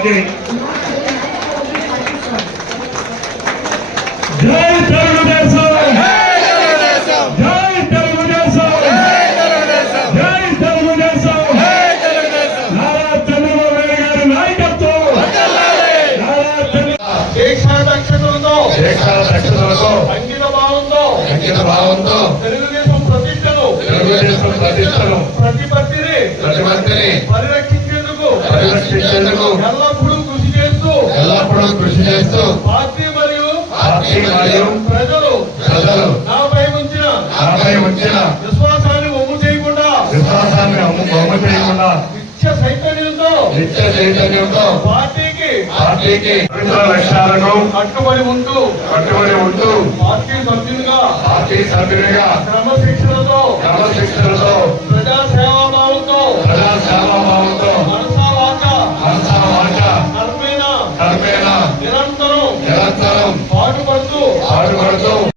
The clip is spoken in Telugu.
గారికి జై తెలుగుదేశం, జై తెలుగుదేశం, జై తెలుగుదేశం. నారా చంద్రబాబు నాయుడు గారి నాయకత్వం, దీక్షాదక్షతలతో అంకిత భావంతో తెలుగుదేశం ప్రతిష్టను ప్రతిపత్తిని పరిరక్షించేందుకు ఎల్లప్పుడూ కృషి చేస్తూ పార్టీ మరియు ప్రజలు నాపై ఉంచిన విశ్వాసాన్ని వమ్ము చేయకుండా నిత్య చైతన్యంతో పార్టీకి లక్ష్యాలను కట్టుబడి ఉంటూ పార్టీ సభ్యునిగా క్రమశిక్షణతో ప్రజాసేవాభావంతో మనసా వాచ కర్మేణ నిరంతరం పాటుపడుతూ